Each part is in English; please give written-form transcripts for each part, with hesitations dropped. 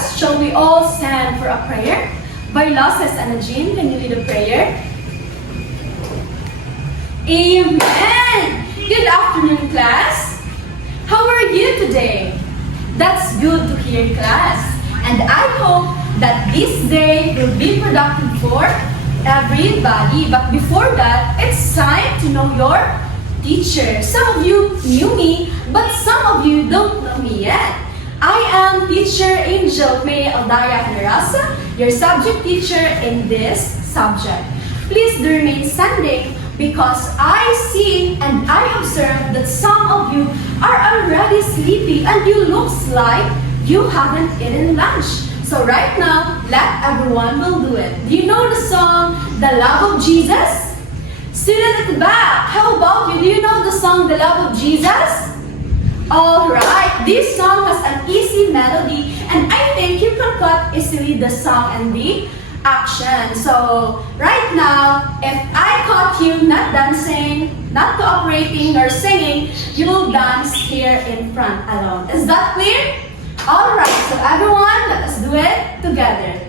Jesus, shall we all stand for a prayer? Barloses and Jean, can you lead a prayer? Amen! Good afternoon, class. How are you today? That's good to hear, class. And I hope that this day will be productive for everybody. But before that, it's time to know your teacher. Some of you knew me, but some of you don't know me yet. I am Teacher Angel May Aldaya Narasa, your subject teacher in this subject. Please do remain standing because I see and I observe that some of you are already sleepy and you looks like you haven't eaten lunch. So right now, let everyone will do it. Do you know the song, The Love of Jesus? Student at the back, how about you? Do you know the song, The Love of Jesus? Alright, this song has an easy melody and I think you can cut easily the song and the action. So, right now, if I caught you not dancing, not cooperating or singing, you will dance here in front alone. Is that clear? Alright, so everyone, let us do it together.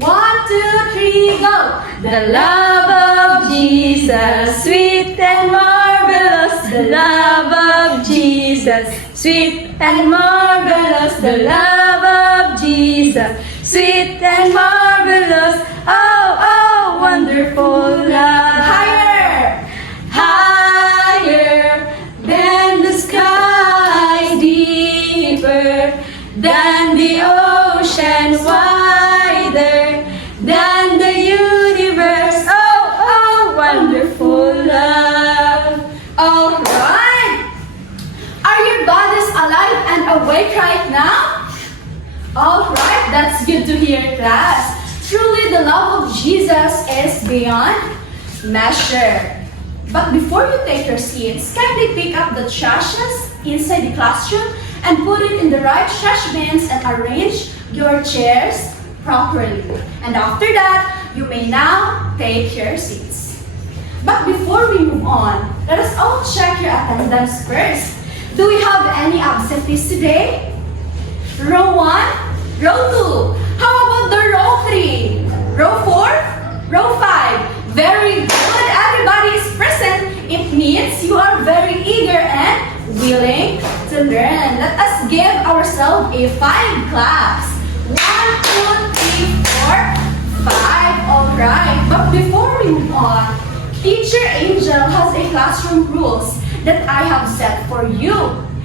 1, 2, 3, go! The love of Jesus, sweet and marvelous. The love of Jesus, sweet and marvelous. The love of Jesus, sweet and marvelous. Oh, oh, wonderful love. Higher! Higher than the sky, deeper than the ocean, wider than the universe. Oh, oh, wonderful love. Alright! Are your bodies alive and awake right now? Alright, that's good to hear, class. Truly, the love of Jesus is beyond measure. But before you take your seats, kindly pick up the trashes inside the classroom and put it in the right trash bins and arrange your chairs properly. And after that, you may now take your seats. But before we move on, let us all check your attendance first. Do we have any absentees today? Row 1, row 2. How about the row 3? Row 4? Row 5? Very good. Everybody is present. It means you are very eager and willing to learn. Let us give ourselves a 5 claps. 1, 2, 3, 4, 5. Alright. But before we move on, Teacher Angel has a classroom rules that I have set for you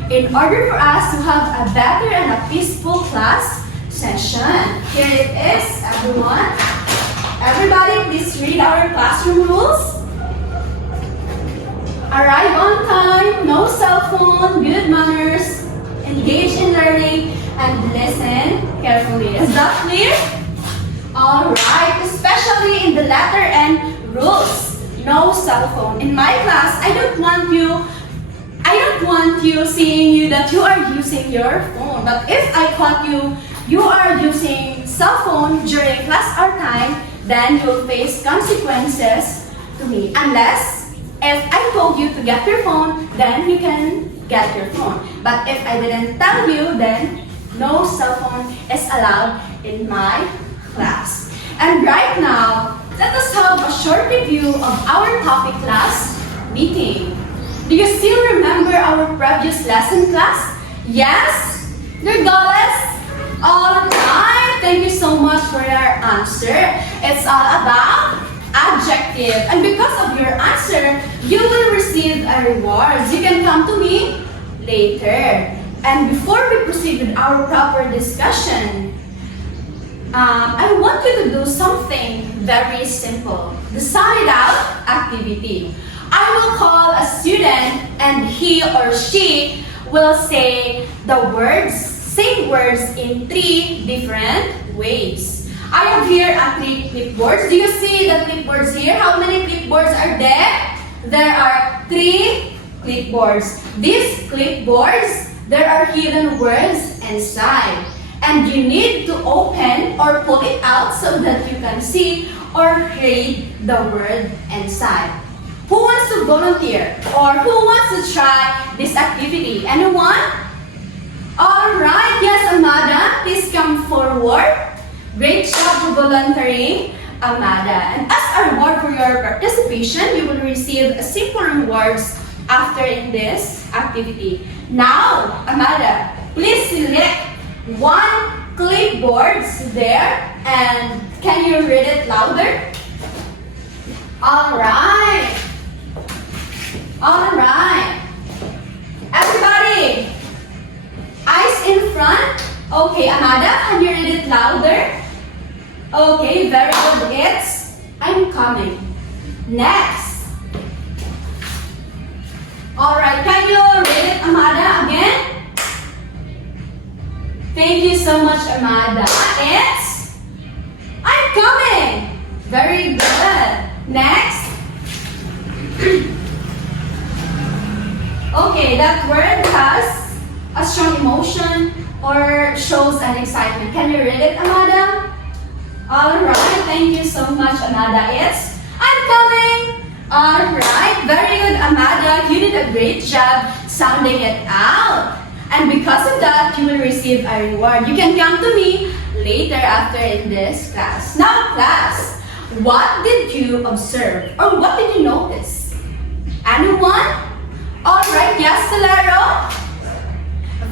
in order for us to have a better and a peaceful class session. Here it is, everyone. Everybody, please read our classroom rules. Arrive on time, no cell phone, good manners, engage in learning, and listen carefully. Is that clear? Alright, especially in the letter N rules. No cell phone. In my class, I don't want you seeing you that you are using your phone. But if I caught you are using cell phone during class hour time, then you'll face consequences to me. Unless, if I told you to get your phone, then you can get your phone. But if I didn't tell you, then no cell phone is allowed in my class. And right now, let us have a short review of our topic class meeting. Do you still remember our previous lesson class? Yes? Regardless? Alright, thank you so much for your answer. It's all about adjective. And because of your answer, you will receive a reward. You can come to me later. And before we proceed with our proper discussion, I want you to do something very simple. The Sound It Out activity. I will call a student and he or she will say the words, same words in 3 different ways. I have here 3 clipboards. Do you see the clipboards here? How many clipboards are there? There are 3 clipboards. These clipboards, there are hidden words inside. And you need to open or pull it out so that you can see or read the word inside. Who wants to volunteer? Or who wants to try this activity? Anyone? Alright, yes, Amada, please come forward. Great job for volunteering, Amada. And as a reward for your participation, you will receive a simple rewards after in this activity. Now, Amada, please select one clipboard there and can you read it louder? Alright. Alright. Everybody, eyes in front. Okay, Amada, can you read it louder? Okay, very good. It's I'm coming. Next. Alright, can you read it, Amada, again? Thank you so much, Amada. It's I'm coming. Very good. Next. Okay, that word has a strong emotion or shows an excitement. Can you read it, Amada? Alright, thank you so much, Amada. It's I'm coming. Alright, very good, Amada. You did a great job sounding it out. And because of that, you will receive a reward. You can come to me later after in this class. Now, class, what did you observe or what did you notice? Anyone? Alright, yes, Solero?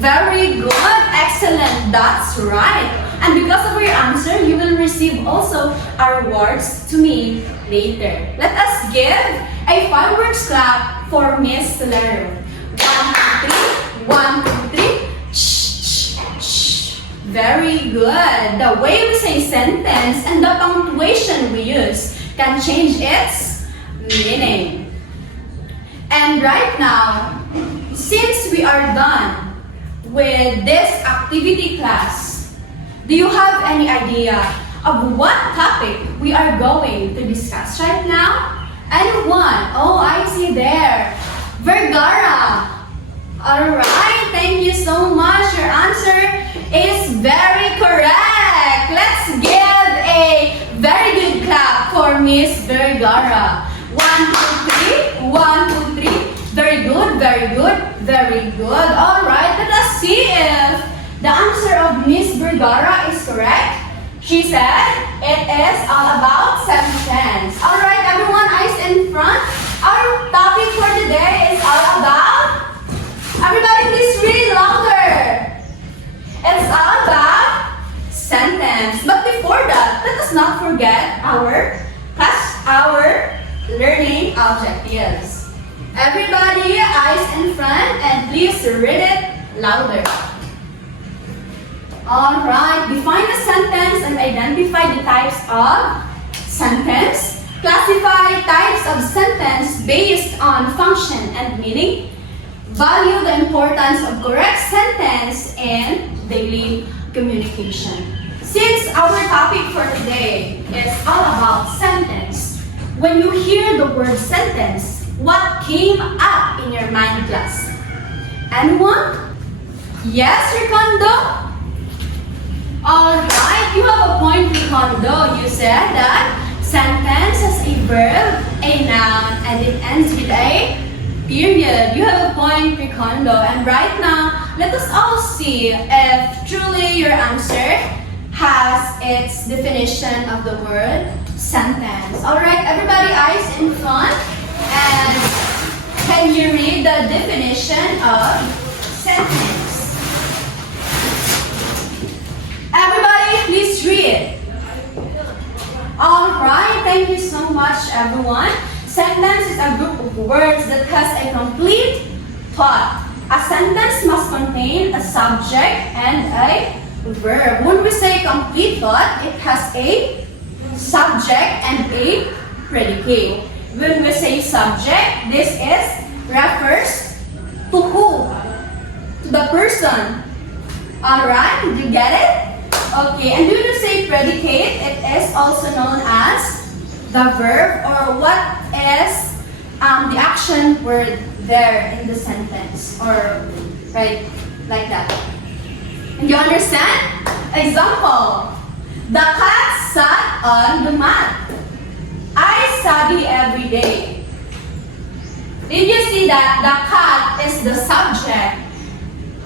Very good, excellent, that's right. And because of your answer, you will receive also our rewards to me later. Let us give a fireworks clap for Miss Solero. 1, 2, 3. 1, 2, 3. Shh, shh, shh. Very good. The way we say sentence and the punctuation we use can change its meaning. And right now, since we are done with this activity class, do you have any idea of what topic we are going to discuss right now? Anyone? Oh, I see there. Vergara. Alright, thank you so much. Your answer is very correct. Let's give a very good clap for Miss Vergara. 1, 2, 3. 1, 2, 3. Very good, very good, very good. Alright, let us see if the answer of Miss Vergara is correct. She said it is all about sentence. Alright, everyone, eyes in front. Our topic for today is all about. Everybody, please read louder. It's all about sentence. But before that, let us not forget our learning objectives. Everybody, eyes in front, and please read it louder. Alright, define a sentence and identify the types of sentence. Classify types of sentence based on function and meaning. Value the importance of correct sentence in daily communication. Since our topic for today is all about sentence, when you hear the word sentence, what came up in your mind, class? Anyone? Yes, Ricondo? Alright, you have a point, Ricondo. You said that sentence has a verb, a noun, and it ends with a period. You have a point, Ricondo. And right now, let us all see if truly your answer has its definition of the word sentence. Alright, everybody, eyes in front. And can you read the definition of sentence? Everybody, please read. Alright, thank you so much, everyone. Sentence is a group of words that has a complete thought. A sentence must contain a subject and a verb. When we say complete thought, it has a subject and a predicate. When we say subject, this refers to who? To the person. Alright, did you get it? Okay, and when we say predicate, it is also known as the verb or what is the action word there in the sentence or right like that. And you understand? Example, the cat sat on the mat. I study every day. Did you see that the cat is the subject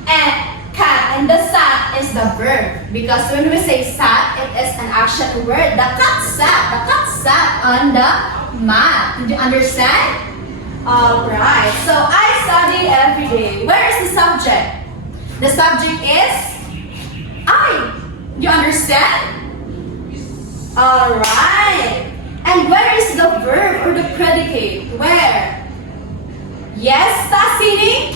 and cat and the sat is the verb. Because when we say sat, it is an action word. The cat sat on the mat. Did you understand? Alright, so I study every day. Where is the subject? The subject is I. You understand? Alright. And where is the verb or the predicate? Where? Yes, Tasini?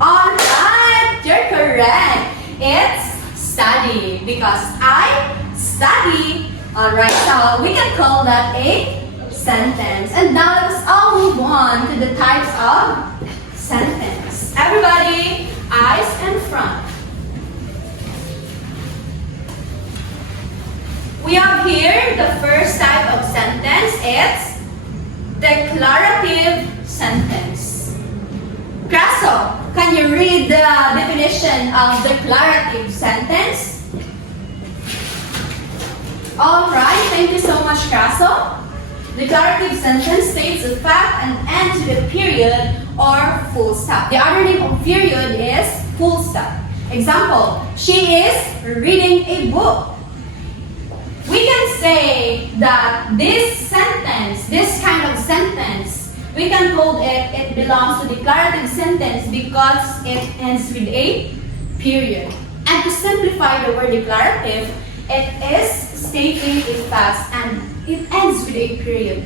Alright, you're correct. It's study because I study. Alright, so we can call that a sentence. And now let us all move on to the types of sentence. Everybody, eyes in front. We have here the first type of sentence. It's declarative sentence. Crasso, can you read the definition of declarative sentence? Alright, thank you so much, Crasso. Declarative sentence states a fact and ends with a period or full stop. The other name of period is full stop. Example, she is reading a book. We can say that this sentence, this kind of sentence, we can call it belongs to declarative sentence because it ends with a period. And to simplify the word declarative, it is stating a fact and it ends with a period.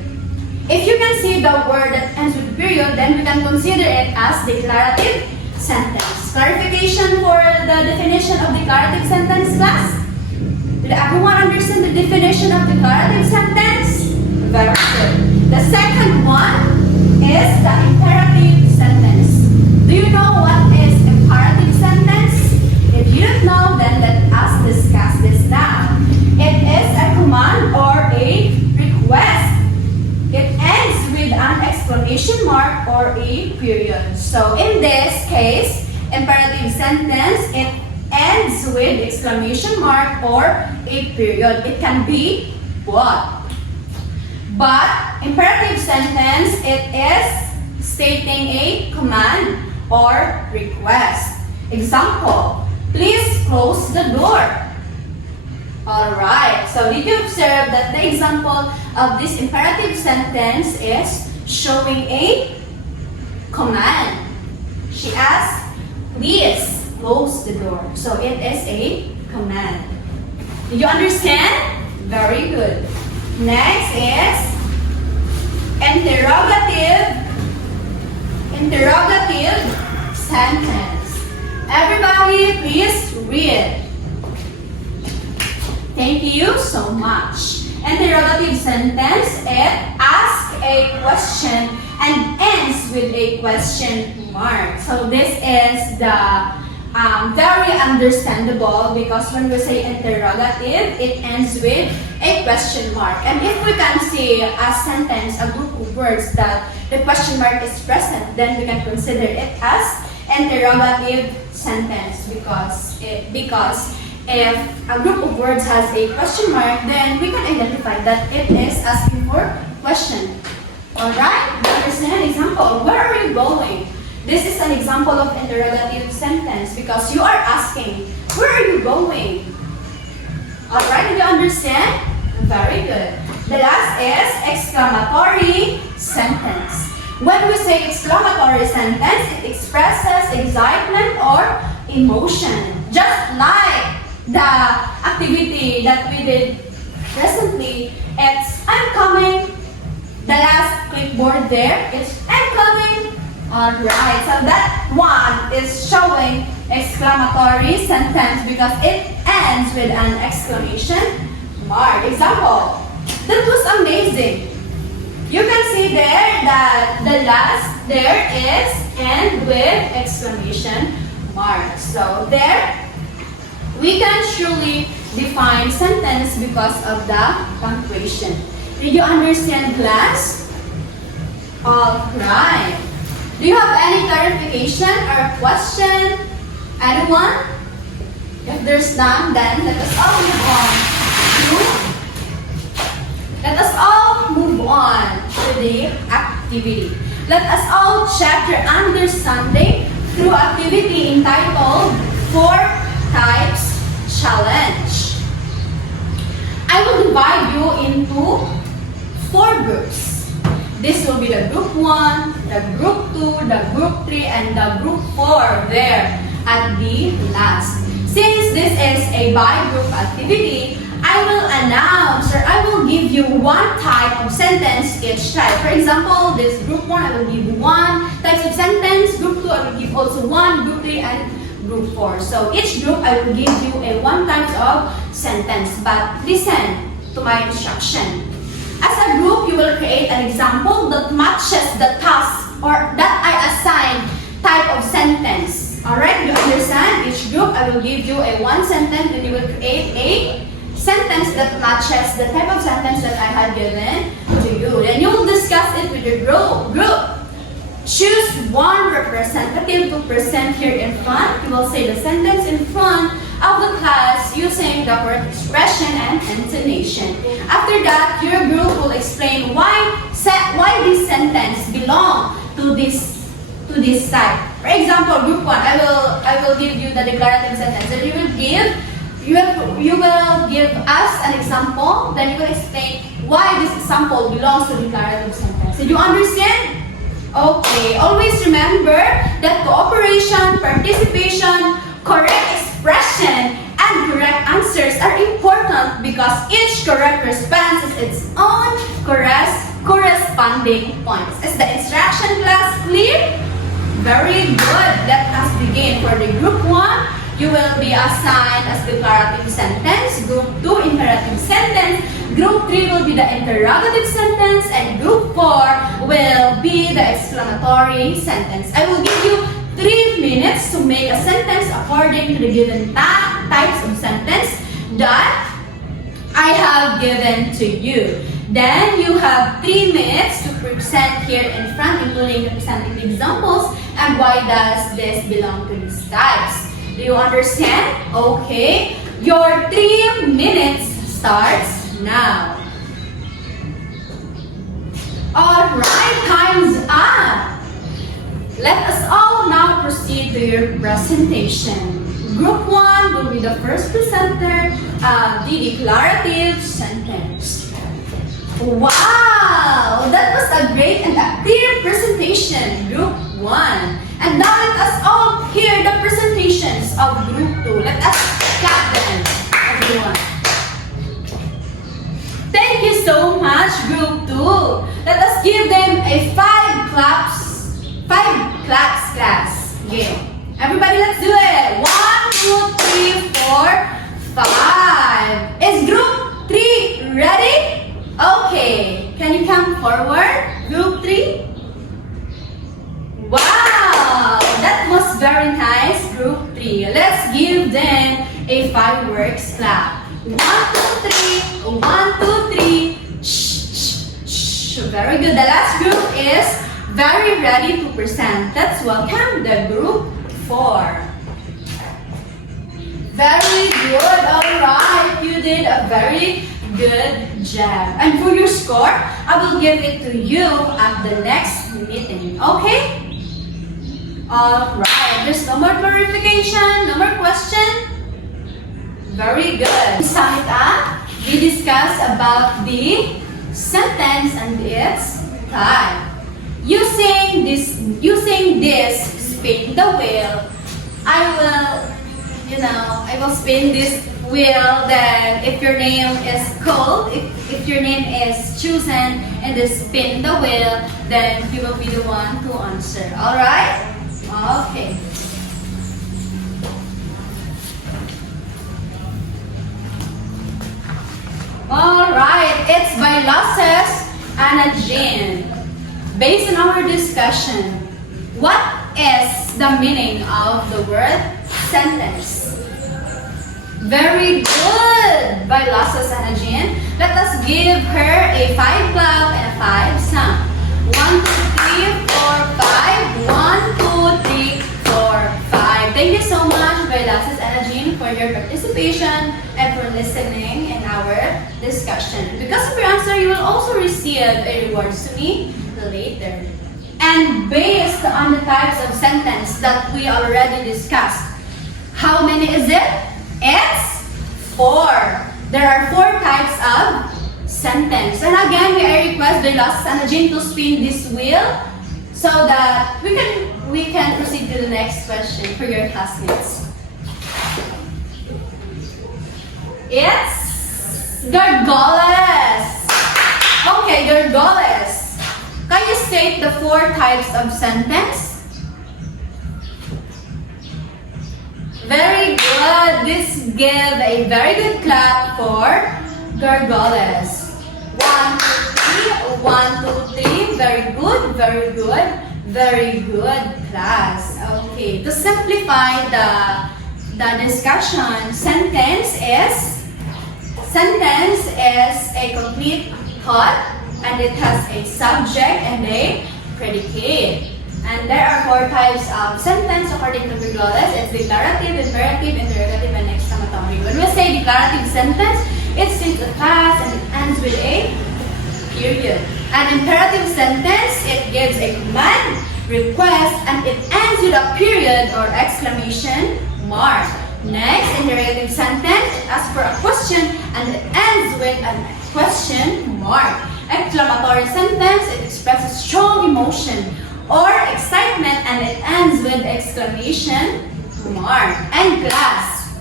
If you can see the word that ends with period, then we can consider it as declarative sentence. Clarification for the definition of declarative sentence, class? Did everyone understand the definition of declarative sentence? Very good. The second one is the imperative sentence. Do you know what is imperative sentence? If you don't know, then let us discuss this now. It is a command or a request. It ends with an exclamation mark or a period. So in this case, imperative sentence, it ends with exclamation mark or a period. It can be what? But imperative sentence, it is stating a command or request. Example, please close the door. Alright, so did you observe that the example of this imperative sentence is showing a command? She asked, please close the door. So it is a command. Did you understand? Very good. Next is interrogative sentence. Everybody, please read. Thank you so much. Interrogative sentence, it asks a question and ends with a question mark. So this is the very understandable because when we say interrogative, it ends with a question mark. And if we can see a sentence, a group of words that the question mark is present, then we can consider it as interrogative sentence because if a group of words has a question mark, then we can identify that it is asking for question. Alright? Understand? Example, where are you going? This is an example of interrogative sentence because you are asking, where are you going? Alright, did you understand? Very good. The last is exclamatory sentence. When we say exclamatory sentence, it expresses excitement or emotion. Just like the activity that we did recently, it's I'm coming. The last clipboard there is I'm coming. Alright, so that one is showing exclamatory sentence because it ends with an exclamation mark. Example, that was amazing. You can see there that the last there is end with exclamation mark. So there, we can surely define sentence because of the punctuation. Did you understand, class? Alright. Do you have any clarification or question? Anyone? If there's none, then let us all move on to the activity. Let us all check your understanding through activity entitled 4 types challenge. I will divide you into 4 groups. This will be the group 1, the group 2, the group 3, and the group 4 there at the last. Since this is a by-group activity, I will announce or I will give you 1 type of sentence each type. For example, this group 1, I will give you 1 type of sentence. Group 2, I will give also 1. Group 3, and group 4. So each group, I will give you a 1 type of sentence. But listen to my instruction. As a group, you will create an example that matches the task or that I assign type of sentence. Alright, you understand? Each group, I will give you a 1 sentence and you will create a sentence that matches the type of sentence that I had given to you. Then you will discuss it with your group. Choose 1 representative to present here in front. You will say the sentence in front of the class using the correct expression and intonation. After that, your group will explain why this sentence belong to this type. For example, group 1, I will give you the declarative sentence, and you will give us an example. Then you will explain why this example belongs to declarative sentence. Did you understand? Okay. Always remember that cooperation, participation, correct expression, and correct answers are important because each correct response is its own corresponding points. Is the instruction class clear? Very good. Let us begin. For the group 1, you will be assigned as declarative sentence. Group 2, imperative sentence. Group 3 will be the interrogative sentence. And group 4 will be the exclamatory sentence. I will give you 3 minutes to make a sentence according to the given types of sentence that I have given to you. Then you have 3 minutes to present here in front, including presenting the examples and why does this belong to these types. Do you understand? Okay. Your 3 minutes starts now. Alright, time's up. Let us all now proceed to your presentation. Group 1 will be the first presenter of the declarative sentence. Wow! That was a great and a clear presentation, Group 1. And now let us all hear the presentations of Group 2. Let us clap them, everyone. Thank you so much, Group 2. Let us give them a 5 claps class. Okay. Everybody, let's do it. 1, 2, 3, 4, 5. Is Group 3 ready? Okay. Can you come forward, Group 3? Wow! That was very nice, Group 3. Let's give them a fireworks clap. 1, 2, 3. 1, 2, 3. Shh, shh, shh. Very good. The last group is very ready to present. Let's welcome the Group 4. Very good. Alright. You did a very good job. And for your score, I will give it to you at the next meeting. Okay? Alright. There's no more clarification, no more question. Very good. To sum it up, we discussed about the sentence and its type. Using this spin the wheel, I will spin this wheel. Then if your name is called, if your name is chosen in the spin the wheel, then you will be the one to answer. Alright? Okay. Alright, it's by Lasses and Jean. Based on our discussion, what is the meaning of the word sentence? Very good by Lasses and Jean. Let us give her a 5 clap and a 5 sum. 1, 2, 3, 4, 5. 1, 2, 3, 4, 5. Thank you so much by Lasses and Jean for your participation and for listening in our discussion. Because of your answer, you will also receive a rewards to me later. And based on the types of sentence that we already discussed, How many is it? It's 4. There are 4 types of sentence. And again, I request the last Jean to spin this wheel so that we can proceed to the next question for your classmates. It's Gargoles. Okay, Gargoles. Can you state the 4 types of sentence? Very good. This give a very good clap for Gargoles. 1, 2, 3. 1, 2, 3. Very good. Very good. Very good, class. Okay. To simplify the discussion, sentence is a complete thought, and it has a subject and a predicate. And there are 4 types of sentence according to Gargoles. It's declarative, imperative, interrogative, and exclamatory. When we say declarative sentence, it states a class and it ends with a period. An imperative sentence, it gives a command, request, and it ends with a period or exclamation mark. Next, interrogative sentence, it asks for a question and it ends with a question mark. Exclamatory sentence, it expresses strong emotion or excitement and it ends with exclamation mark. And class,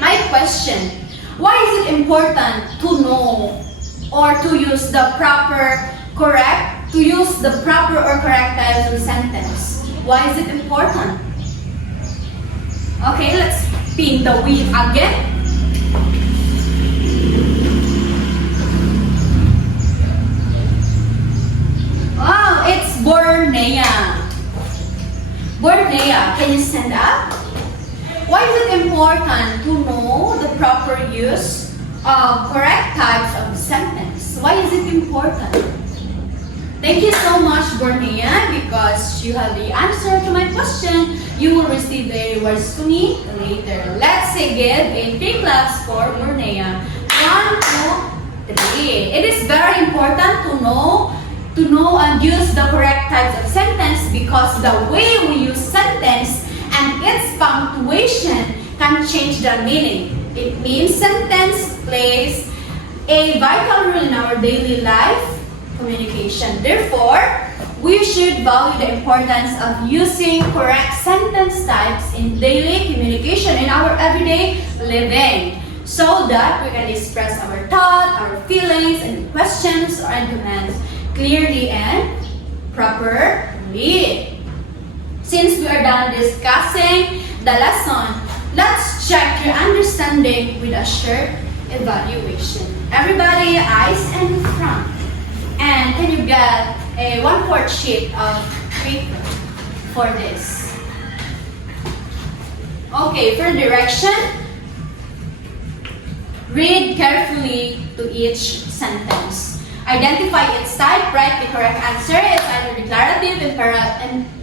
my question, why is it important to know or to use the proper or correct types of sentence? Why is it important? Okay, let's spin the wheel again. Wow, it's Bornea. Bornea, can you stand up? Why is it important to know the proper use of correct types of sentence? Why is it important? Thank you so much, Bornea, because you have the answer to my question. You will receive the rewards to me later. Let's say give a 3 claps for Bornea. 1, 2, 3. It is very important to know and use the correct types of sentence because the way we use sentence and its punctuation can change the meaning. It means sentence plays a vital role in our daily life communication. Therefore, we should value the importance of using correct sentence types in daily communication in our everyday living so that we can express our thought, our feelings, and questions or commands clearly and properly. Since we are done discussing the lesson, let's check your understanding with a short evaluation. Everybody, eyes in front. And can you get a 1/4 sheet of paper for this? Okay, for direction, read carefully to each sentence. Identify its type, write the correct answer. It's either declarative,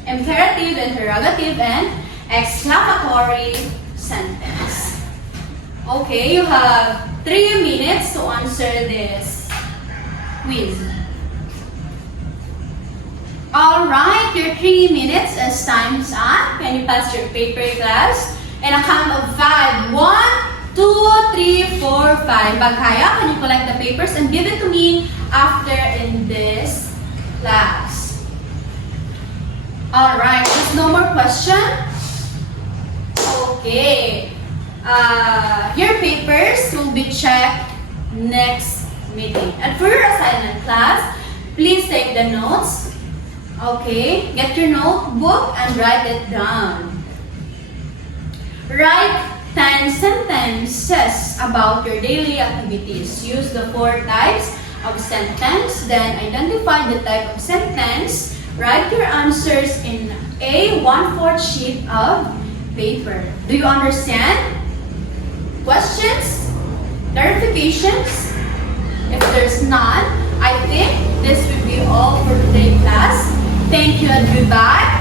imperative, interrogative, and exclamatory sentence. Okay, you have 3 minutes to answer this quiz. Alright, your 3 minutes is time's up. Can you pass your paper, class? And a count of 5. 1, 2, 3, 4, 5. Bagkaya, can you collect the papers and give it to me after in this class? Alright, there's no more question? Okay. Your papers will be checked next meeting. And for your assignment, class, please take the notes. Okay, get your notebook and write it down. Write 10 sentences about your daily activities. Use the 4 types of sentence, then identify the type of sentence. Write your answers in a 1/4 sheet of paper. Do you understand? Questions? Clarifications? If there's none, I think this will be all for today's class. Thank you and goodbye.